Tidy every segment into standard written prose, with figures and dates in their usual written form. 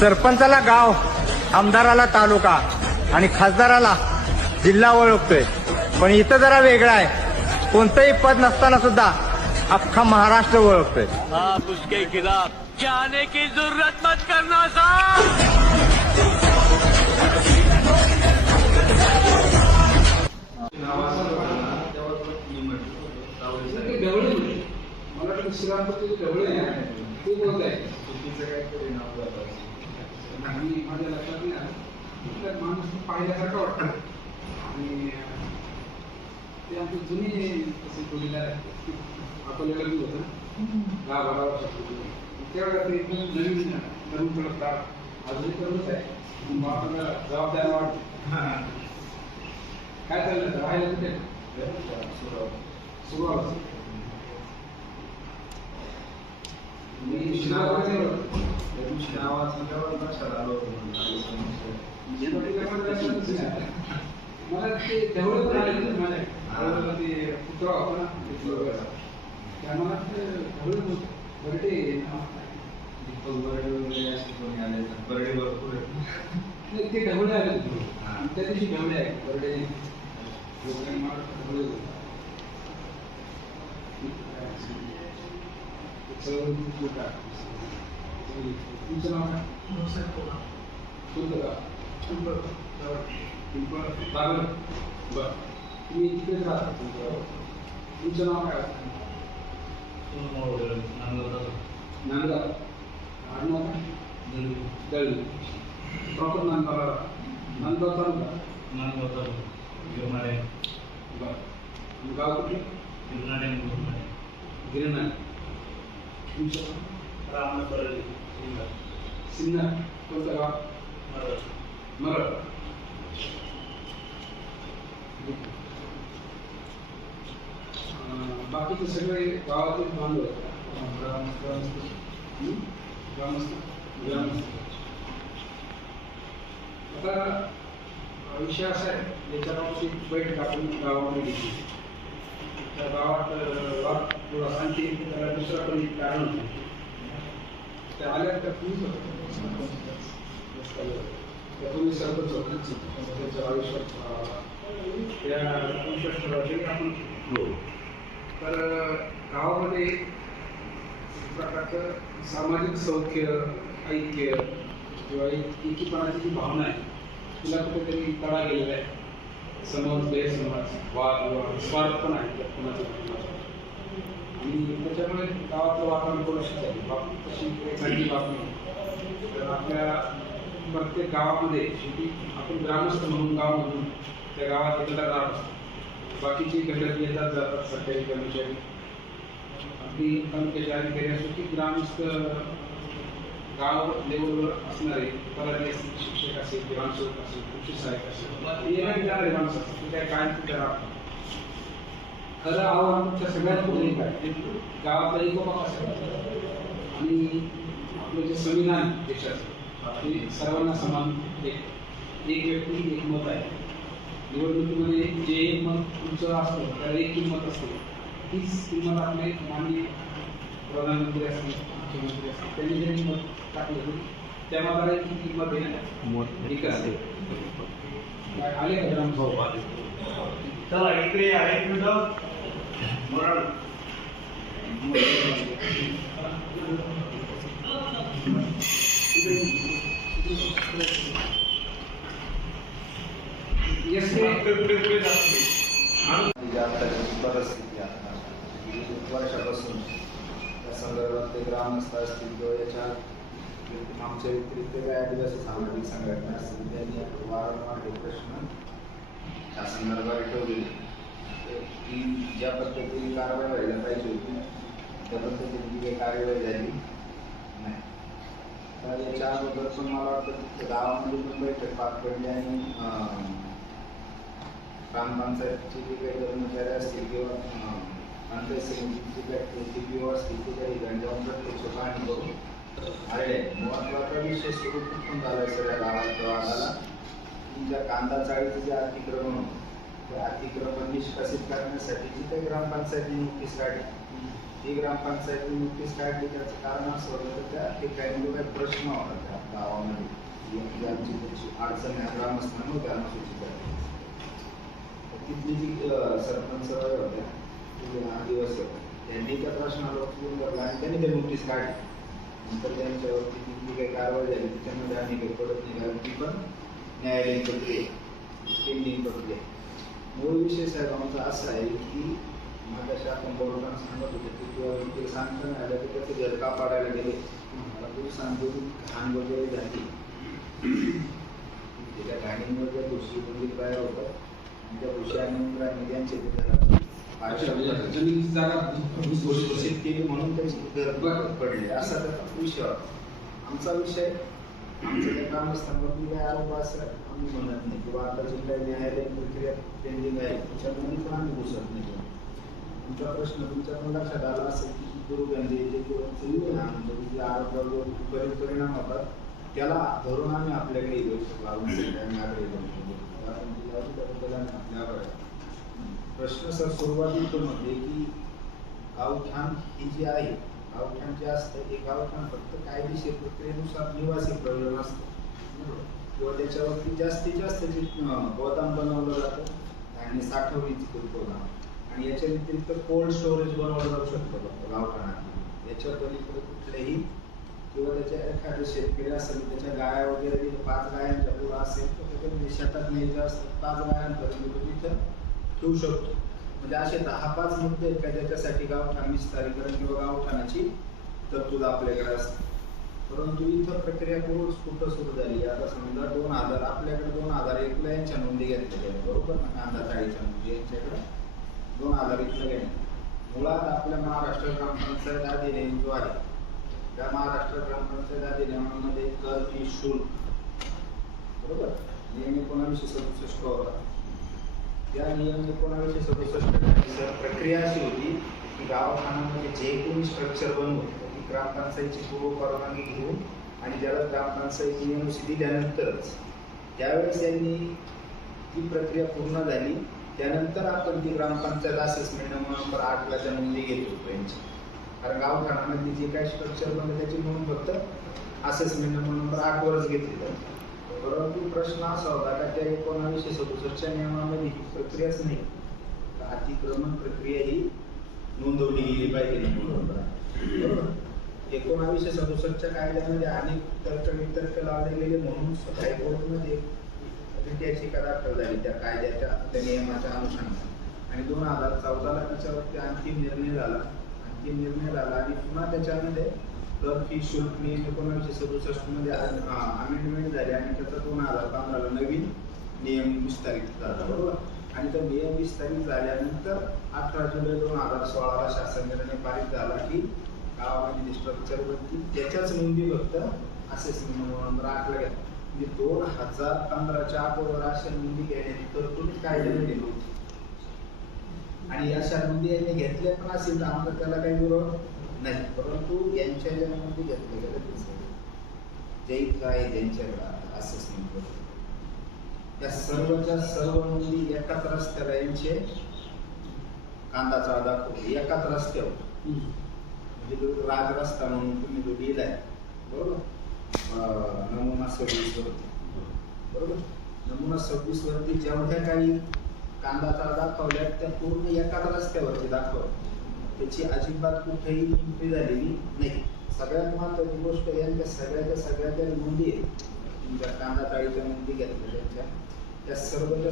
सरपंचाला गाव, आमदाराला तालुका आणि खासदाराला जिल्हा ओळखतोय, पण इथं जरा वेगळं आहे. कोणतंही पद नसताना सुद्धा अख्खा महाराष्ट्र ओळखतोय. आप उसके खिलाफ जाने की जरूरत मत करना साहब. मला श्रीरामपूरचे ढवळे आहे ते बोलत आहे आणि माझ्या लक्षात नाही आलं तर माणूस पाहिल्यासारखं वाटतं आणि ते आमची जुनी तशी जोडीदार आहे अकोल्याला बी होतं 10-12 वर्षापूर्वी त्यावेळेला ते एकदम नवीन तरुण कळतात अजूनही तरुणच आहे मग आपल्याला जबाबदारी वाटते. काय चाललं राहायला कुठे सुरुवात मला ते तेवढं पण आले माझ्या ते पुतळा होता ना त्या मला ते ढवळे बर्डे बर्डे भरपूर ते ढवळे आले त्या दिवशी ढवळे आहे बर्डे तुमचं नाव काय? बरं तुम्ही तिकडेच राहता तुमचं नाव काय नांदगाव आडनाव काय दळवी प्रॉपर नांदगाव तालुका बरं गाव कुठे गिरनार तुमचं सिन्नर कोणतं गाव मरळ बाकीचे सगळे गावातील बांधव आता विषय असा आहे याच्या बाबतीत बैठक आपण गावामध्ये घेतली त्या गावात वाद थोडा शांती त्याला दुसरं पण एक कारण होतं त्या आल्या त्या तुम्ही सरपंच होतच त्याच्या आयुष्यात त्या 65 वर्षांनी आपण तर गावामध्ये एक प्रकारचं सामाजिक सौख्य ऐक्य किंवा एकीपणाची जी भावना आहे तिला कुठेतरी तडा गेलेला आहे. समज गैरसमज वाद स्वार्थ पण आहे त्या कोणाच्या आणि त्याच्यामुळे गावातलं वातावरण थोडंसं आहे तशी एक चांगली बातमी तर आपल्या प्रत्येक गावामध्ये शेवटी आपण ग्रामस्थ म्हणून गाव म्हणून त्या गावात एकदा राहत असतो. बाकीची घटक येतात जातात सरकारी कर्मचारी अगदी तालुक्याचे अधिकारी असो की ग्रामस्थ गाव लेवलवर असणारे तलाठी असतील शिक्षक असेल ग्रामसेवक असेल कृषी सहाय्यक असेल येणारे माणसं असतील ते काय तिथे राहतात. खरं आव्हान तुमच्या सगळ्यात पुढे काय गावातला एकोपा कसा आणि आपलं जे संविधान देशाचं ते सर्वांना समान एक व्यक्ती एक मत आहे. निवडणुकीमध्ये जे एक मत तुमचं असतं त्याला एक किंमत असते तीच किंमत आपले माननीय प्रधानमंत्री असतील मुख्यमंत्री असतील त्यांनी जरी मत टाकलं त्या मताला एक किंमत आहे विकास आहे. आले का ग्राम भाऊ चला इकडे एक मिनिट परिस्थिती आता वर्षापासून त्या संदर्भात ते ग्रामस्थ असतील किंवा याच्या आमच्या व्यतिरिक्त काही आदिवासी सामाजिक संघटना असतील त्यांनी वारंवार हे प्रश्न त्या संदर्भात ठेवलेले की ज्या पद्धतीने कारवाई व्हायला पाहिजे होती त्या पद्धतीने ती काही कार्यवाही झाली नाही. तर याच्या अगोदर पण मला वाटतं गावामध्ये पण बैठक पार पडली आणि ग्रामपंचायतचे जे काही कर्मचारी असतील किंवा पंचायत समितीचे काही TPO असतील ते काही घंट्यावर प्रत्यक्ष पाहणी करून आले. महत्त्वाचा विषय सुरू कुठून झाला आहे सगळ्या गावात वादाला तुमच्या कांदा चाळीचं जे अतिक्रमण होतं त्या अतिक्रमण निष्कासित करण्यासाठी जी काही ग्रामपंचायतीने नोटीस काढली ही ग्रामपंचायतीने नोटीस काढली त्याचं कारण असं होतं तर त्या ठिकाणी जो काही प्रश्न होता त्या गावामध्ये जी आमची त्याची अडचण आहे ग्रामस्थांना नव्हत्या अनुसूचित जाती. तर तिथली जी सरपंच होत्या ते आदिवासी होत्या त्यांनी त्या प्रश्नाला उचलून धरला आणि त्यांनी ते नोटीस काढली. नंतर त्यांच्यावरती तिथली काही कारवाई झाली त्याच्यामध्ये आम्ही काही पडत नाही कारण ती पण न्यायालयीन प्रक्रिया पेंडिंग प्रक्रिया. मूळ विषय साहेब आमचा असा आहे की माझ्याशी आपण बोलताना सांगत होते की किंवा वकील सांगताना आलं की त्याचं घर का पाडायला गेले मला तू सांगून घाण वगैरे झाली त्या घाणींवर त्या गोष्टी वगैरे तयार होतात आणि त्या गोष्टी आणि त्यांचे जमिनीची जागा घोषित केली म्हणून त्याची घर पडले असा त्याचा विषय होता. आमचा विषय आमच्या त्या ग्रामस्थांवरती काही आरोप असं आम्ही म्हणत नाही किंवा आता जी काही न्यायालयीन प्रक्रिया पेंडिंग आहे त्याच्यामध्ये पण आम्ही घुसत नाही. तुमचा प्रश्न तुमच्या पण लक्षात आला असेल की दुर्गंधीचे किंवा जे आरोपावर विपरीत परिणाम होतात त्याला धरून आम्ही आपल्याकडे लावून आम्ही आग्रही त्याबद्दल आम्ही आपल्या प्रश्न सर सुरुवातीला म्हणते की गावठाण ही जी आहे गावठाण जे असतं हे गावठाण फक्त कायदेशीर प्रक्रियेनुसार निवासी प्रयोजन असतं किंवा त्याच्यावरती जास्तीत जास्त जे गोदाम बनवलं जातं धान्य साठवणीची गोदाम आणि याच्या व्यतिरिक्त कोल्ड स्टोरेज बनवलं जाऊ शकतं फक्त गावठाणात. याच्या पलीकडे कुठलेही किंवा त्याच्या एखादं शेतकरी असेल त्याच्या गाया वगैरे 5 गायांच्या पुढं असेल तर त्याच्यामध्ये शेतात न्यायचं असतं 5 गायांपर्यंत तिथं ठेवू शकतो. म्हणजे असे 10-5 मुद्दे आहेत का ज्याच्यासाठी गावठाण विस्तारीकरण किंवा गावठाणाची तरतूद आपल्याकडे असते. परंतु इथं प्रक्रिया कुठं सुरू झाली आता समजा 2000 आपल्याकडे 2001ला यांच्या नोंदी घेतलेल्या आहेत बरोबर ना कांदा चाळीच्या नोंदी यांच्याकडे 2000 इथलं घेणे. मुळात आपल्या महाराष्ट्र ग्रामपंचायत अधिनियम जो आहे त्या महाराष्ट्र ग्रामपंचायत अधिनियमामध्ये कर फी शुल्क बरोबर नियम 1967 होता. त्या नियम 1967 प्रक्रिया अशी होती की गावठाणामध्ये जे कोणी स्ट्रक्चर बनवतो ती ग्रामपंचायतीची पूर्व परवानगी घेऊन आणि ज्याला ग्रामपंचायतीची एनओसी दिल्यानंतरच त्यावेळेस यांनी ती प्रक्रिया पूर्ण झाली. त्यानंतर आपण ती ग्रामपंचायत असेसमेंट नंबर 8ला त्या नोंदी घेत होतो यांची. कारण गावठाणामध्ये जे काही स्ट्रक्चर बनलं त्याची नोंद फक्त असेसमेंट नंबर 8वरच घेतली जाते. परंतु प्रश्न असा होता का त्या 1967च्या नियमामध्ये ही प्रक्रियाच नाही. अतिक्रमण प्रक्रिया ही नोंदवली गेली पाहिजे बरोबर. 1967च्या कायद्यामध्ये अनेक तर्क लावले गेले म्हणून हायकोर्टमध्ये याचिका दाखल झाली त्या कायद्याच्या त्या नियमाच्या अनुषंगाने आणि 2014ला त्याच्यावरती अंतिम निर्णय झाला आणि पुन्हा त्याच्यामध्ये कर फी शुल्क नियम 1967 मध्ये अमेंडमेंट झाली आणि त्याचा 2015ला नवीन नियम विस्तारित झाला बरोबर. आणि तो नियम विस्तारित झाल्यानंतर 18 जुलै 2016ला शासन निर्णय पारित झाला की गावामध्ये स्ट्रक्चर वरती त्याच्याच नोंदी फक्त असेसमेंट नंबर 8ला घ्या. म्हणजे 2015च्या अगोदर अशा नोंदी घेण्याची तरतूद कायद्यामध्ये नव्हती आणि अशा नोंदी यांनी घेतल्या पण असेल तर आमचा त्याला काही विरोध नाही. परंतु यांच्या ज्या नोंदी घेतल्या जे इथं आहे त्यांच्याकडे असेसमेंट त्या सर्वच्या सर्व नोंदी एकाच रस्त्याला यांचे कांदा दाखवतो एकाच रस्त्यावर म्हणजे तो राज रस्ता म्हणून तुम्ही जो लिहिलाय बरोबर नमुना 26 वरती बरोबर. नमुना 26 वरती जेवढ्या काही कांदा दाखवल्या त्या पूर्ण एकाच रस्त्यावरती दाखवल्या. त्याची अजिबात कुठेही एंट्री झालेली नाही. सगळ्यात महत्त्वाची गोष्ट यांच्या सगळ्या ज्या नोंदी आहेत तुमच्या कांदा चाळीच्या नोंदी घेतल्या त्या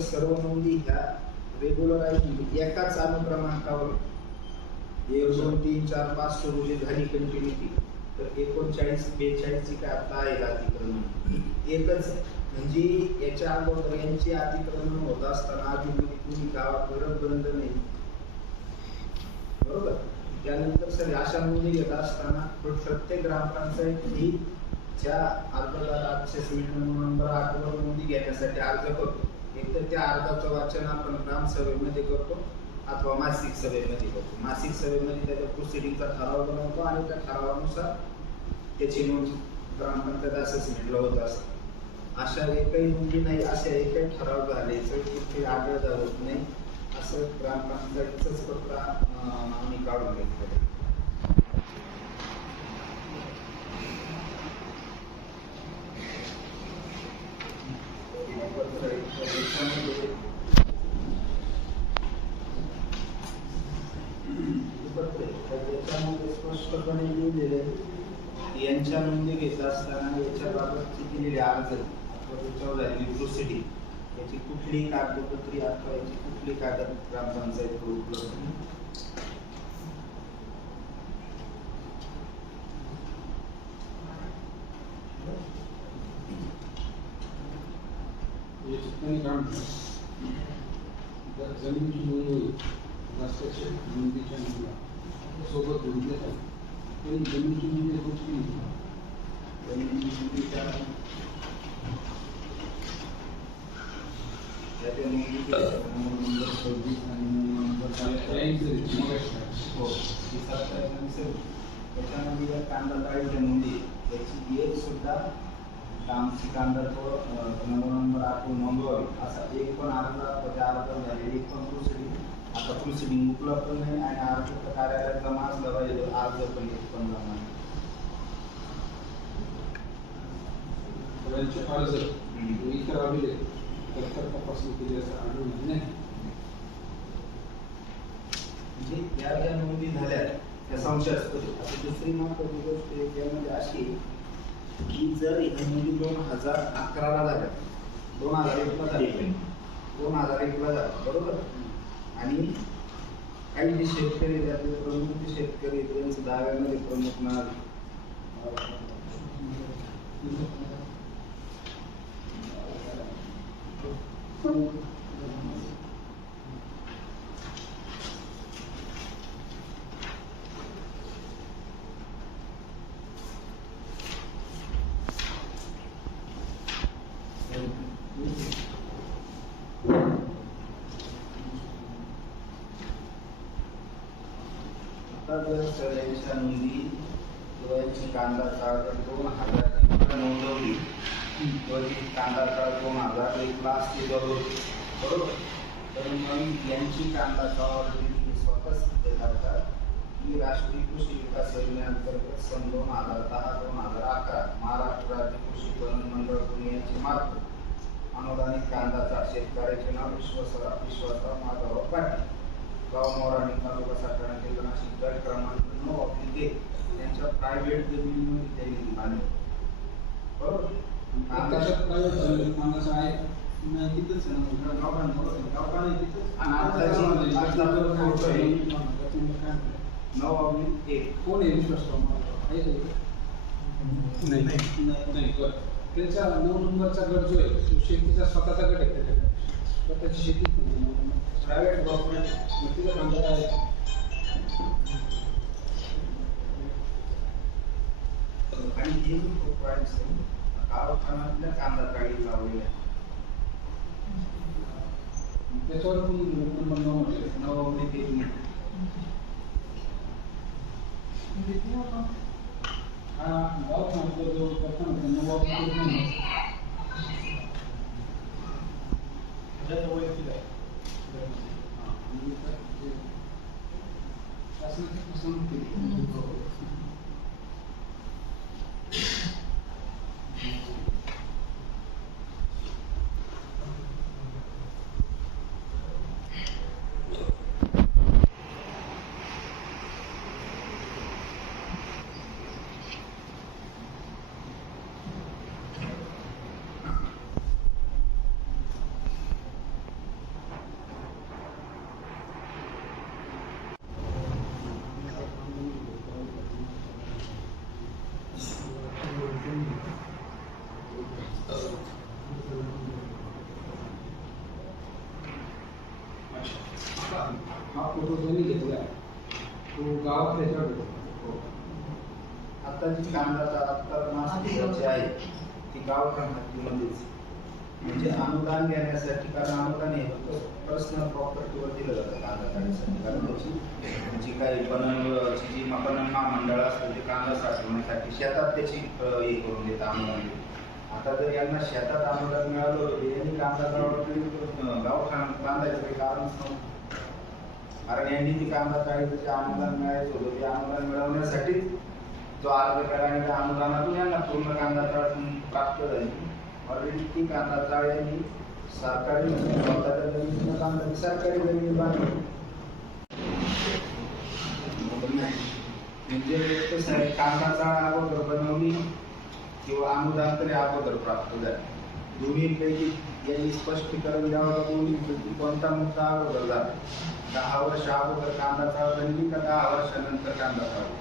सर्व नोंदी ह्या रेग्युलराईज म्हणजे एकाच अनुक्रमांकावर 1 2 3 4 5 सुरू जी झाली कंटिन्युटी तर 39-42 काय आता आहे अतिक्रमण एकच. म्हणजे याच्या अगोदर यांची अतिक्रमण होत असताना आधीमध्ये कुणी गावाकडं बंद नाही बरोबर. त्यानंतर सर अशा नोंदी घेत असताना प्रत्येक ग्रामपंचायत ही ज्या अर्जदार असेसमेंट नंबर 8वर नोंदी घेण्यासाठी अर्ज करतो एक तर त्या अर्जाचं वाचन आपण ग्रामसभेमध्ये करतो अथवा मासिक सभेमध्ये करतो. मासिक सभेमध्ये त्याच्या प्रोसिडिंगचा ठराव बनवतो आणि त्या ठरावानुसार त्याची नोंद ग्रामपंचायत असेसमेंटला होत असते. अशा एकही नोंदी नाही अशा एकही ठराव झाल्याचं कुठे आढळ होत नाही असं ग्रामपंचायतच पत्र आम्ही काढून घेतलं. याच्यामध्ये पत्र आहे. तर त्याच्यामध्ये स्पष्टपणे लिहिलेले आहे यांच्या नोंदी घेत असताना याच्याबाबतची दिलेली अर्ज अथवा त्याच्यावर झालेली प्रोसिडिंग याची कुठली कागदपत्री अथवा याची कुठली कागद ग्रामपंचायत उपलब्ध नाही. जमिनीची नोंद रस्त्याच्या नोंदीच्या नोंदीला सोबत घेऊन देतात तरी जमिनीची नोंद गोष्टी जमिनीची नोंदीच्या त्याच्या नोंदी नंबर 26 आणि नंबर हो त्याच्यामध्ये जर कांदा गाडीच्या नोंदी त्याची एक सुद्धा आमची कांदा तो नंबर आपण नोंदवावी असा एक पण अर्ज त्या अर्ज झालेली एक पण प्रोसिडिंग आता प्रोसिडिंग उपलब्ध नाही आणि अर्ज कार्यालयात जमा असला पाहिजे अर्ज पण एक पण जमा नाही. त्यांचे अर्ज इतर अभिलेख दफ्तर तपासणी केली असं आढळून नाही. म्हणजे या ज्या नोंदी झाल्या त्या संशयास्पद. आता दुसरी महत्त्वाची गोष्ट यामध्ये अशी की जर ह्या नोंदी 2011 ला झाल्या 2001 ला झाल्या 2001 ला झाल्या बरोबर आणि काही जे शेतकरी त्यातले प्रमुख जे शेतकरी त्यांच्या दाव्यामध्ये प्रमुख नाव जर सगळ्यांच्या नोंदी किंवा यांची कांदा चाळ 2000 नोंदवली किंवा ती कांदा चाळ 2001 ला असली बरोबर तर मग यांची कांदा चाळ स्वतः सिद्ध करतात की राष्ट्रीय कृषी विकास योजनेअंतर्गत सन 2010-2011 महाराष्ट्र राज्य कृषी पणन मंडळ पुणे यांची मार्फत अनुदानित कांदा चाळ शेतकऱ्याचे नाव विश्वासराव माधवराव पाटील गाव मोराणी तालुका सातारा जिल्हा नाशिक गट क्रमांक 9 त्यांच्या प्रायव्हेट जमिनीमध्ये त्यांनी बांधले बरोबर. कोण आहे विश्वास त्यांचा 9 नंबरचा गट जो आहे तो शेतीचा स्वतःचा गट आहे त्याच्याकडे स्वतःची शेती प्रायव्हेट गव्हर्नमेंट तिथं कांदा आहे. आणि हे गावठाणातल्या कांदा काढी लावलेल्या त्याच्यावर पण नंबर 9 हा गाव ठाण्यातला जो प्रथम नवाब हा फोटो ज्यांनी घेतला तो गावात त्याच्यावर होतो. आता जी कांदा नाशिकची आहे ती गावठाणामध्येच म्हणजे अनुदान देण्यासाठी कारण अनुदान हे पर्सनल प्रॉपर्टीवर दिलं जातं कांदा काढण्यासाठी कारण त्याची जी काही पणनची जी पणन महामंडळ असतं ते कांदा साठवण्यासाठी शेतात त्याची हे करून देतं अनुदान. आता जर यांना शेतात अनुदान मिळालं होतं यांनी कांदा गावठाणात बांधायचं काही कारणच नव्हतं कारण यांनी ती कांदा काढली जे अनुदान मिळायचं होतं ते अनुदान मिळवण्यासाठीच जो अर्ज करा आणि त्या अनुदानातून यांना पूर्ण कांदा चाळ प्राप्त झाली. ऑलरेडी ती कांदा चाळ यांनी सरकारी स्वतःच्या जमिनीनं बांधली सरकारी जमिनी बांधली म्हणजे कसं आहे, कांदाचा अगोदर बनवली किंवा अनुदान तरी अगोदर प्राप्त झाले. दोन्हीपैकी यांनी स्पष्टीकरण द्यावं लागून कोणता मुद्दा अगोदर झाला. 10 वर्ष अगोदर कांदा चालू झाली का 10 वर्षानंतर कांदा चालू,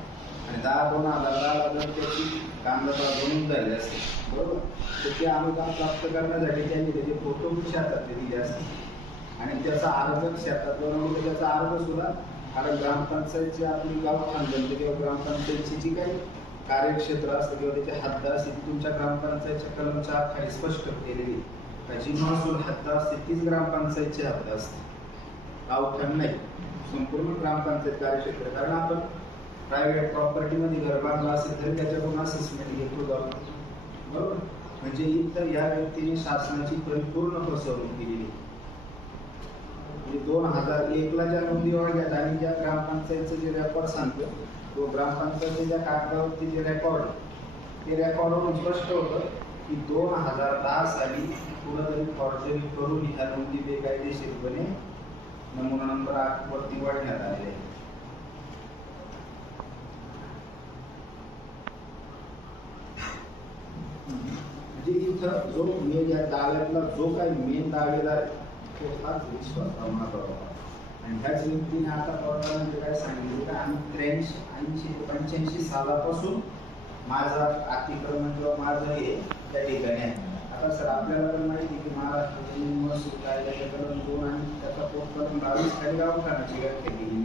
आणि 2010 जर त्याची कांदा चालू बनवून झाली असते बरोबर, तर ते अनुदान प्राप्त करण्यासाठी त्यांनी त्याचे फोटो शेतात दिले असते आणि त्याचा अर्ज शेतात बनवून तर त्याचा अर्ज सुद्धा, कारण ग्रामपंचायतची आपली गावठाण बनते किंवा ग्रामपंचायतची जी काही कार्यक्षेत्र असतं किंवा त्याची हद्द असते तुमच्या ग्रामपंचायतच्या कलम 4 खाली स्पष्ट केलेली आहे. जी महसूल हद्द असते तीच ग्रामपंचायतची हद्द असते, गावठाण नाही. संपूर्ण ग्रामपंचायत कार्यक्षेत्र, कारण आपण प्रायव्हेट प्रॉपर्टीमध्ये घर बांधला असेल तरी त्याच्याकडून असेसमेंट घेतो जाऊन बरोबर. म्हणजे इथं या व्यक्तीने शासनाची परिपूर्ण फसवणूक केलेली. 2001ला ज्या नोंदी वाढल्यात आणि ज्या ग्रामपंचायतचं जे रेकॉर्ड सांगतो तो ग्रामपंचायतीच्या कागदावरती जे रेकॉर्ड, ते रेकॉर्डवरून स्पष्ट होतं की 2010 साली कुठंतरी फॉर्जरी करून ह्या नोंदी बेकायदेशीरपणे नमुना नंबर 8 वरती वाढण्यात आले आहे. म्हणजे इथं जो मेन या दाव्यातला जो काही मेन दावेदार तो हाच विश्वास महत्वाचा. आणि ह्याच व्यक्तीने आता कोर्टाने काय सांगितलं की आम्ही 85 सालापासून माझं अतिक्रमण किंवा माझं हे त्या ठिकाणी आहे. आता सर आपल्याला पण माहिती की महाराष्ट्र महसूल कायद्याच्या कलम 2 आणि त्याचा पोटकलम 22 खाली गावठाणाची व्याख्या केली,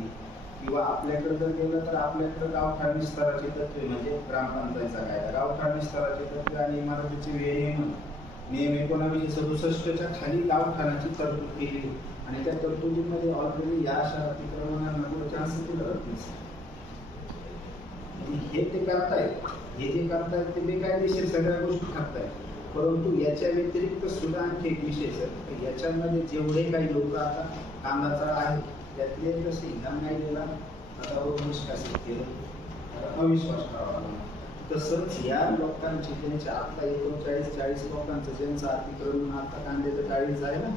किंवा आपल्याकडे जर गेलं तर आपल्याकडे गावठाण विस्ताराचे तत्व म्हणजे ग्रामपंचायतचा कायदा, गावठाण विस्ताराचे तत्व आणि इमारतीचे नियम 1967च्या खाली गावठाणाची तरतूद केली आणि त्या तरतुदीमध्ये ऑलरेडी या अशा अतिक्रमणांना पुढे चान्स दिला हे ते करतायत. हे जे करतायत ते बेकायदेशीर सगळ्या गोष्टी करतायत. परंतु याच्या व्यतिरिक्त सुद्धा आणखी एक विषय सर, याच्यामध्ये जेवढे काही लोक आता कांदाचा आहे त्यातले कसे नाही दिला आता निष्कासित केलं, अविश्वास करावा. तसंच या लोकांची ज्यांच्या आता 39-40 लोकांचं ज्यांचं अतिक्रमण आता कांद्याचं 40 आहे ना,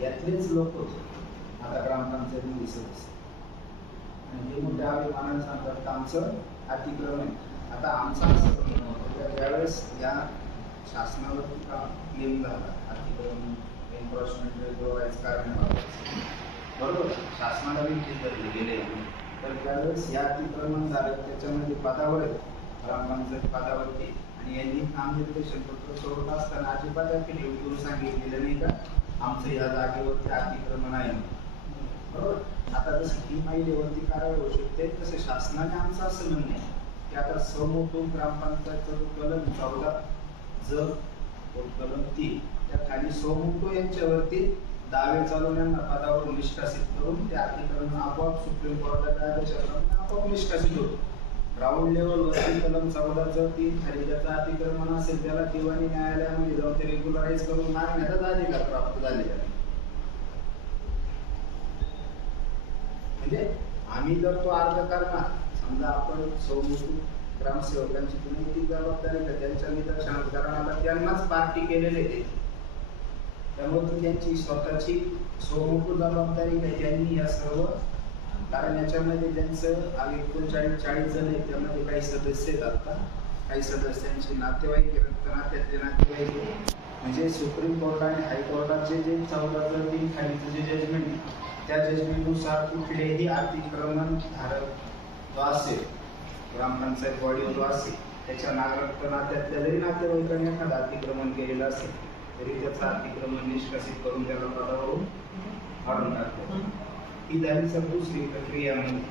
यातलेच लोक आता ग्रामपंचायतीमध्ये सदस्य आणि हे मोठ्या अभिमानाने सांगतात की आमचं अतिक्रमण. आता आमचं असं ज्यावेळेस या शासनावरती का क्लेम झाला अतिक्रमण एन्फोर्समेंट करण्याबाबत बरोबर, शासनाला देखील धरले गेले, तर त्यावेळेस या अतिक्रमण झालं त्याच्यामध्ये पदावर ग्रामपंचायत पदावरती आणि यांनी नामनिर्देशन पत्र सोडत असताना अजिबात करून सांगितलेलं नाही का आमचं या जागेवरती अतिक्रमण आहे बरोबर. आता जसं ही महिलेवरती कारवाई होऊ शकते तसे शासनाने आमचं असं म्हणणं आहे की आता समोटून ग्रामपंचायतचा जो कलम 14 जर कलम 3 त्या खाली सोमोटो यांच्यावरती दावे चालवण्यांना पदावरून निष्कासित करून ते अतिक्रमण आपोआप सुप्रीम कोर्टाच्या आदेशाप्रमाणे आपोआप निष्कासित होतो. ग्राउंड लेवलवरती कलम 14 जर 3 खाली ज्याचं अतिक्रमण असेल त्याला दिवाणी न्यायालयामध्ये जाऊन ते रेग्युलराईज करून मागण्याचा अधिकार प्राप्त झालेला आहे. म्हणजे आम्ही जर तो अर्ज करणार समजा आपण सौमुखी ग्रामसेवकांची तुम्ही जबाबदारी का त्यांच्या निदर्शनात, कारण आता त्यांनाच पार्टी केलेले ते, त्यामुळे ती त्यांची स्वतःची सौमुख जबाबदारी काय त्यांनी या सर्व, कारण याच्यामध्ये ज्यांचं 39-40 जण आहेत त्यामध्ये काही सदस्य आहेत आता, काही सदस्यांचे नातेवाईक नात्यातले नातेवाईक म्हणजे सुप्रीम कोर्ट आणि हायकोर्टाचे जे 14 खालीचं जे जजमेंट त्या जजमेंटनुसार कुठलेही अतिक्रमण धारक जो असेल ग्रामपंचायत बॉडी जो असेल त्याच्या नात्यातल्या जरी नातेवाईकांनी एखादं अतिक्रमण केलेलं असेल तरी त्याचं अतिक्रमण निष्कासित करून त्याला पदावरून काढून टाकलं. ही झाली सर दुसरी प्रक्रिया. म्हणजे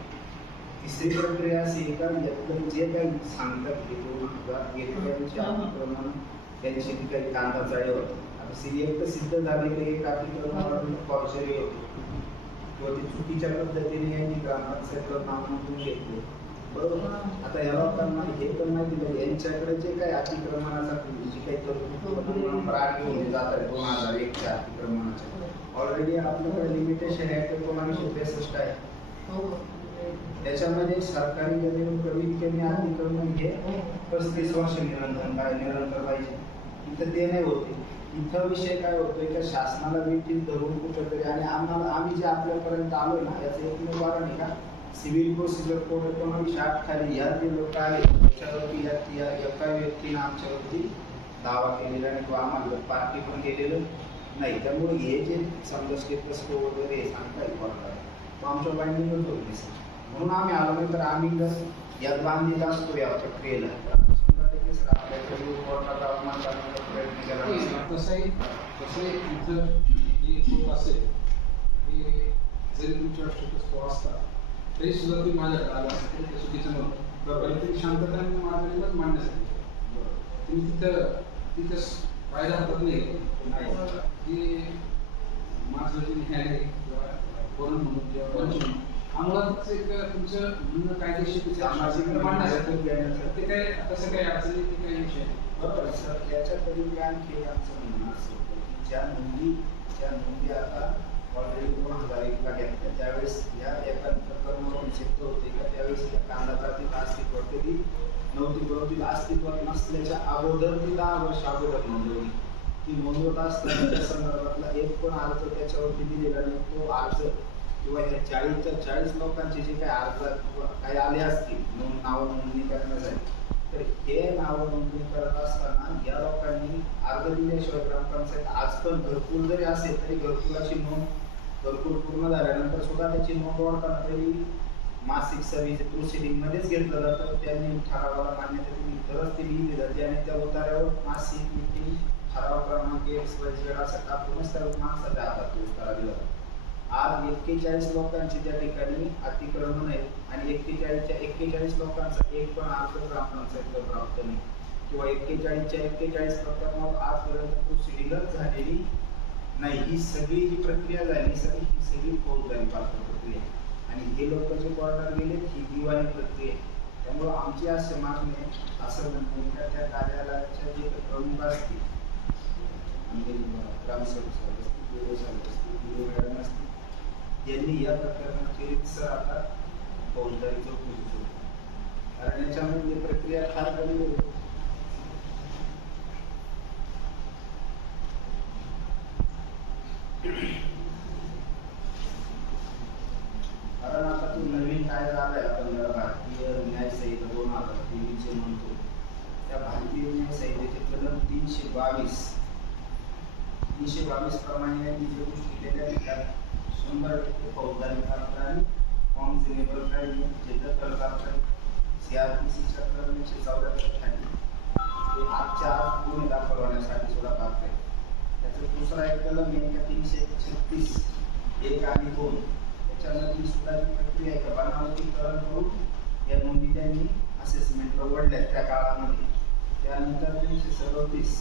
तिसरी प्रक्रिया अशी आहे का यातलं जे काही सांगतात की 2021 अतिक्रमण त्यांची जी काही कांदा चाळी होती आता एक सिद्ध झालेले एक अतिक्रमण फॉर्जरी होती किंवा ती चुकीच्या पद्धतीने यांनी ग्रामपंचायतवर नाव नोंदवून घेतले बरोबर. आता या लोकांना हे पण माहिती दिलं यांच्याकडे जे काही अतिक्रमणाचा जी काही नंबर 8 घेऊन जात आहे 2001च्या अतिक्रमणाच्या ऑलरेडी आपल्याकडे लिमिटेशन ऍक्ट 1963 आहे. त्याच्यामध्ये सरकारी जमीन कमीत कमी अतिक्रमण हे 35 वर्ष निरंतर पाहिजे इथं ते नाही होते. इथं विषय काय होतोय का शासनाला वेठीस धरून कुठंतरी आणि आम्ही जे आपल्यापर्यंत आलोय ना याचं एक कारण आहे का सिव्हिल प्रोसिजर कोड 1908 खाली या जे लोक आले त्याच्यावरती या एका व्यक्तीनं आमच्यावरती दावा केलेला आणि तो आम्हाला पार्टी पण केलेलं नाही. त्यामुळे हे जे समजा स्टेटस को वगैरे सांगता येईल तो आमच्या बांधणीवर होते. म्हणून आम्ही आलो नाही तर आम्ही जर यात बांधलेला असतो या प्रक्रियेला आपल्याकडे कोर्टाचा अवमान करण्याचा प्रयत्न केला नसता. तसंही इथं जे होत असेल हे जरी तुमच्या स्टेटस को असतात तरी सुद्धा तुम्ही माझ्याकडे आला असेल तरी ते चुकीचं नव्हतं. बरोबर तुम्ही शांतताने मारलेलंच मांडण्यासाठी तुम्ही तिथं फायदा हातात नाही की माझं जे न्याय आहे किंवा वरून म्हणून किंवा पंच म्हणून आम्हाला फक्त एक तुमचं म्हणणं कायदेशीर सामाजिक मांडण्यासाठी ते काय तसं काही अडचणी ते काही विषय बरोबर सर. याच्यातरी आणखी एक आमचं म्हणणं असं होतं की ज्या नोंदी आता ऑलरेडी 2001ला घेतल्या त्यावेळेस या एका प्रकरणावरून सिद्ध होते का त्यावेळेस या कांदापातीत अस्तित्वात कधी नव्हती. परंतु अस्तित्वात नसल्याच्या अगोदर ती 10 वर्ष अगोदर नोंदवली. ती नोंदवत असताना त्या संदर्भातला एक पण अर्ज त्याच्यावरती दिलेला नाही. तो अर्ज किंवा ह्या 40 लोकांचे जे काही अर्ज काही आले असतील नाव नोंदणी करण्यासाठी तर हे नाव नोंदणी करत असताना या लोकांनी अर्ज दिल्याशिवाय ग्रामपंचायत आज पण घरकुल जरी असेल तरी घरकुलाची नोंद घरकुल पूर्ण झाल्यानंतर सुद्धा त्याची नोंद ओढताना तरी मासिक सर्व्हिस प्रोसिडिंग मध्येच घेतलं जातं. त्यांनी ठरावाला मान्यता दिली तरच ती लिहिली जाते आणि त्या उतार्यावर मासिक मीटिंग ठराव क्रमांक XYZ असं टाकूनच त्या माणसाच्या हातात करा दिला जातो. आज 41 लोकांची त्या ठिकाणी अतिक्रमण आहेत आणि 41 लोकांचा एक पण अर्ज ग्रामपंचायतीला प्राप्त नाही किंवा 41 प्रकरणावर आजपर्यंत प्रोसिडिंगच झालेली नाही. ही सगळी जी प्रक्रिया झाली ही सगळी फौजदारी पात्र प्रक्रिया आणि हे लोक जे कोर्टात गेले ही दिवाणी प्रक्रिया. त्यामुळं आमची असे मागणी आहे असं म्हणतो की त्या कार्यालयाच्या जे प्रमुख असतील आणि ग्रामसेवक असतील मॅडम असतील यांनी या प्रकरणाची रितसर आता फौजदारी चौकशी सुरू कारण याच्यामध्ये प्रक्रिया फार कमी होती. कारण आता तू नवीन काय झालाय आपण भारतीय न्याय संहिता 2023 म्हणतो त्या भारतीय न्याय संहितेचे कलम 322 प्रमाणे यांनी जे गोष्टी केल्या त्या 100% फौजदारी पात्र आणि कॉन्झिनेबल क्राईम जे दखल करतात CRPCच्या कलम 174 खाली ते आजच्या आज गुन्हे दाखल होण्यासाठी सुद्धा पात्र आहे. त्याचा दुसरा एक कलम आहे का 336 1 आणि 2 त्याच्यामध्ये सुद्धा जी प्रक्रिया आहे का बनावटीकरण करून या नोंदी त्यांनी असेसमेंटला वडल्या त्या काळामध्ये. त्यानंतर 337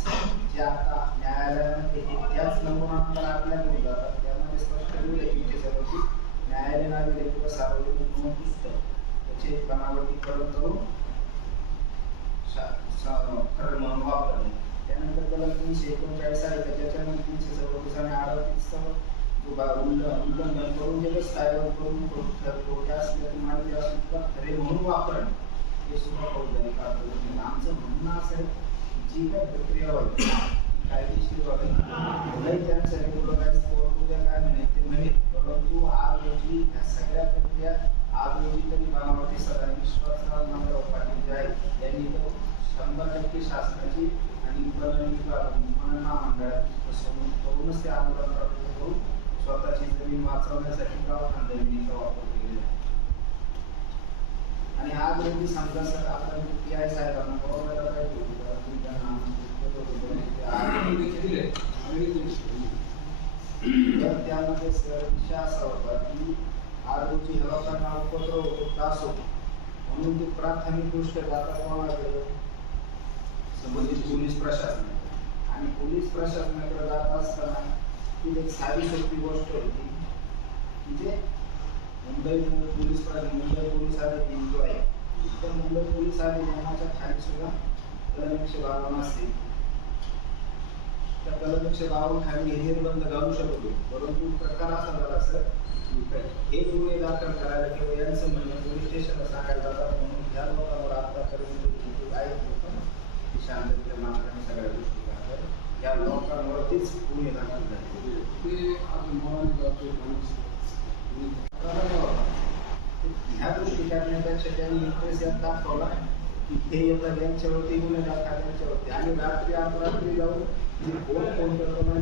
जे आता न्यायालयामध्ये त्याच नमुन्यानंतर आपल्याकडे जातात त्यामध्ये स्पष्ट लिहिले 337 न्यायालय नावे किंवा सार्वजनिक नोंद पुस्तक त्याचे बनावटीकरण करून खरं म्हणून वापरणे. त्यानंतर कलम 339 आहे का ज्याच्यामध्ये 337 आणि 38 उल्लंघन करून जे सायबर करून खोट्या असल्याची माहिती असून किंवा खरे म्हणून वापरणं हे सुद्धा फौजदारी पात्र. आमचं म्हणणं असं आहे जी काय प्रक्रिया व्हावी कायदेशीर व्हावी नाही त्यांचं रेग्युलराईज उद्या काय म्हणे ते म्हणे परंतु आज रोजी ह्या सगळ्या प्रक्रिया आज रोजी तरी बनावटी सगळ्यांनी विश्वासराव नामराव पाटील जे आहेत यांनी तर 100% शासनाची आणि विपणन महामंडळाची फसवणूक करूनच ते आंदोलन करून स्वतःची जमीन वाचवण्यासाठी गावठाण जमिनीचा वापर केलेला आहे. आणि आज रोजी समजा सर आपण PI साहेबांना बोलायला पाहिजे त्यामध्ये विषय असा होता की आज रोजी लोकांना उपद्रव होतो त्रास होतो म्हणून ती प्राथमिक गोष्ट जाता कोणाकडे संबंधित पोलीस प्रशासन आणि पोलीस प्रशासनाकडे जात असताना ती एक साधी सोपी गोष्ट होती की जे मुंबई पोलीस अधिकारी जो आहे तर मुंबई पोलीस अधिकाऱ्याच्या खाली सुद्धा कलम 152 असते. त्या कलम 152 खाली हे निर्बंध घालू शकतो परंतु प्रकार असा झाला सर हे गुन्हे दाखल करायला किंवा यांचं म्हणणं पोलीस स्टेशनला सांगायला जातात म्हणून ह्या लोकांवर आतापर्यंत आहेत लोक शांततेच्या मार्गाने सगळ्या गोष्टी तर या लोकांवरतीच गुन्हे दाखल झाले. ते आज महाराष्ट्राचे माणूस ह्या गोष्टी करण्यापेक्षा त्यांनी इंटरेस्ट यात दाखवला की ते येतात त्यांच्यावरती गुन्हे दाखल त्यांच्यावरती आणि रात्री अपरात्री जाऊन जे फोन करतो ना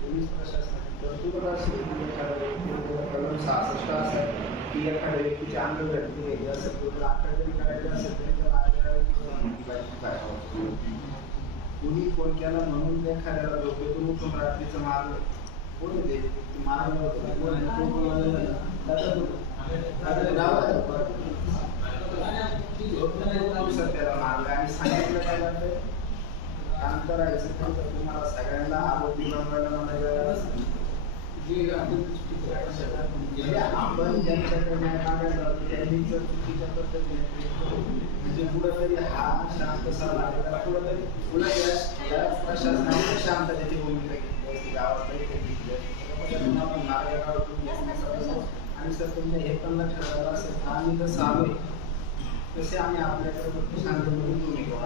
पोलीस प्रशासनाची तरतूद असेल की एखाद्या व्यक्तीला कलम 66 असेल की एखाद्या व्यक्तीची अंगघातली घ्यायची असेल किंवा अटक करायची असेल तरी त्याला कुणी फोन केला म्हणून एखाद्याला झोपेतून उठून रात्रीचं मारलं कोण ते मारलं होतं त्याला मारलं आणि सांगितलं काय जातं काम करायचं तर तुम्हाला सगळ्यांना आरोपी बनवायला मला जे आपण आपण ज्यांच्याकडे न्याय मागायला जातो त्यांनी जर चुकीच्या पद्धतीने म्हणजे कुठंतरी हा शांत सल्ला त्याला कुठंतरी उलट या प्रशासनाने शांततेची भूमिका घेतली गावात आपण मार्ग काढून आणि सर तुमच्या हे पण लक्षात आलं असेल आम्ही जसं आलोय तसे आम्ही आपल्याकडे फक्त शांततेची भूमिका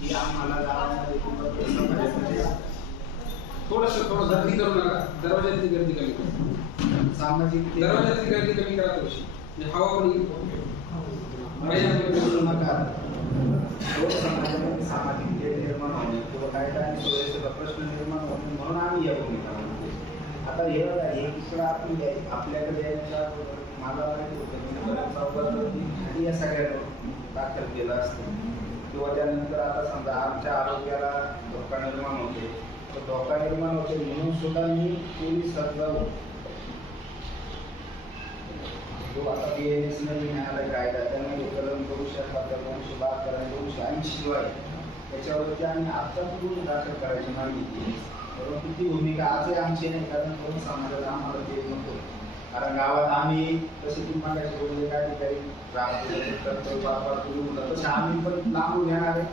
की आम्हाला गावामध्ये किंवा थोडं गर्दी करू नका. दरवाजातली गर्दी कमी करा. सामाजिक दरवाजातली गर्दी कमी करा थोडीशी. म्हणजे हवा पण येईल. सामाजिक तेढ निर्माण होणे किंवा कायदा आणि सुव्यवस्थेचा प्रश्न निर्माण होणे म्हणून आम्ही या भूमिका आता हे इकडं आपण आपल्याकडे यायच्या मला माहिती होतं आणि या सगळ्यांना दाखल केलं असतं किंवा त्यानंतर आता समजा आमच्या आरोग्याला धोका निर्माण होते तर धोका निर्माण होते म्हणून सुद्धा मी पोलिसात जाऊन जो आता PNS नवीन आला कायदा त्यामध्ये कलम 272 आणि 280 शिवाय त्याच्यावरती आम्ही आत्ताच दाखल करायची मागणी केली. परंतु ती भूमिका आजही आमची नाही कारण तरुण समाजाला आम्हाला ते नको कारण गावात आम्ही तसे तुम्ही मागायचे बोलले काय ठिकाणी तसे आम्ही पण लांबून येणार आहे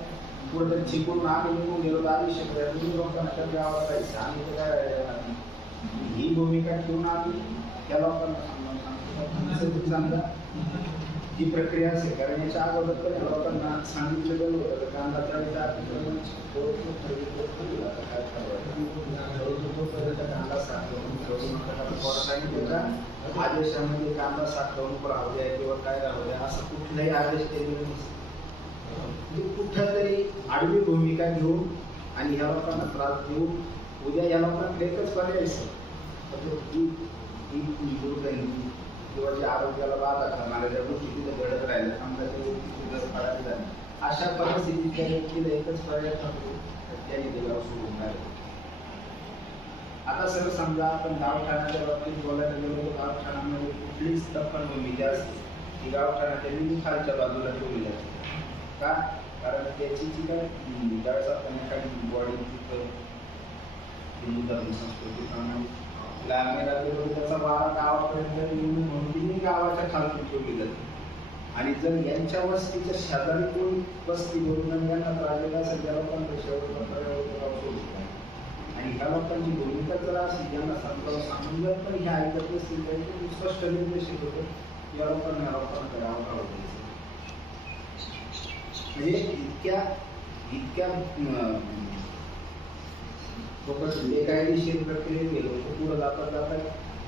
कुठेतरी शिकून आम्ही निघून गेलो तर आयुष्य तुम्ही लोकांना तर गावात राहायचं आम्ही तर काय राहायचं ही भूमिका ठेवून आम्ही त्या लोकांना समजा ही प्रक्रिया असेल कारण याच्या अगोदर पण या लोकांना सांगितलं गेलं होतं कांदा कांदा आदेशामध्ये कांदा साठवणूक राहू द्या किंवा काय राहू द्या असं कुठलाही आदेश केलेला नसतो. कुठल्यातरी आडवी भूमिका घेऊन आणि ह्या लोकांना त्रास देऊन उद्या या लोकांना एकच पर्याय किंवा जे आरोग्याला बाधा करणाऱ्या ज्या गोष्टी तिथे घडत राहिल्या समजा त्या गोष्टी फळायला झाल्या अशा परिस्थितीत त्या व्यक्तीला एकच पर्याय थांबतो त्याने ते गाव सुरू होणार. आता सर समजा आपण गावठाणाच्या बाबतीत बोलायला गेलो तर गावठाणामध्ये कुठलीच दफनभूमी असते ती गावठाणाच्या नेहमी खालच्या बाजूला ठेवली जाते का कारण त्याची जी काय ज्यावेळेस आपण एखादी बॉडी तिथं हिंदू धर्म संस्कृतीप्रमाणे त्याचा वारा गावापर्यंत येऊन म्हणून ती गावाच्या खालती ठेवली जाते आणि जर यांच्या वस्तीच्या शेजारी कोण वस्ती करून यांना त्रास असेल त्या लोकांना शेवट आणि ह्या लोकांची भूमिका जर असेल यांना समजावून सांगून जर पण ह्या ऐकत नसतील तरी स्पष्ट निर्देशित होतं या लोकांना गावाकडे द्यायचं म्हणजे इतक्या बेकायदेशीर प्रक्रियेत गेलो तर पुढे जातात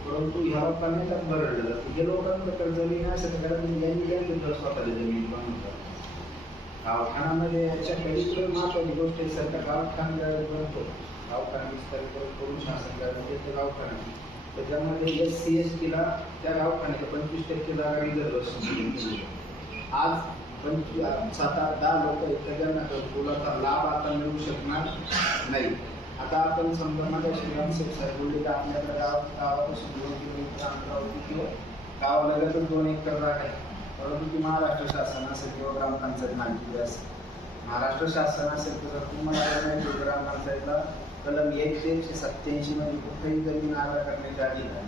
परंतु ह्या लोकांनी त्यात भरडलं जातं हे लोकांकडे जमीन असेल कारण यांनी स्वतःच्या जमीन बनवतात. गावठाणामध्ये याच्या पलीकडे महत्वाची गोष्ट आहे सर का गावठाण ज्यावेळेस बनतो गावठाण विस्तारित करून शासन ज्यावेळेस गावठाण त्याच्यामध्ये SC ST ला त्या गावठाण्याच्या 25% जागा रिझर्वेशन आज 7-10 लोक त्यांना पुलाचा लाभ आता मिळू शकणार नाही. आता आपण समजा माझ्या ग्रामसेवक साहेब बोलले की आपल्याकडे गावापासून 2 किलोमीटर अंतरावरती किंवा गावालगतच 2 एकर जागा आहे परंतु ती महाराष्ट्र शासन असेल किंवा ग्रामपंचायत माहिती असेल महाराष्ट्र शासन असेल तर तुम्हाला ग्रामपंचायतला कलम 187 मध्ये कुठेही जमीन आदा करण्याची अधिकार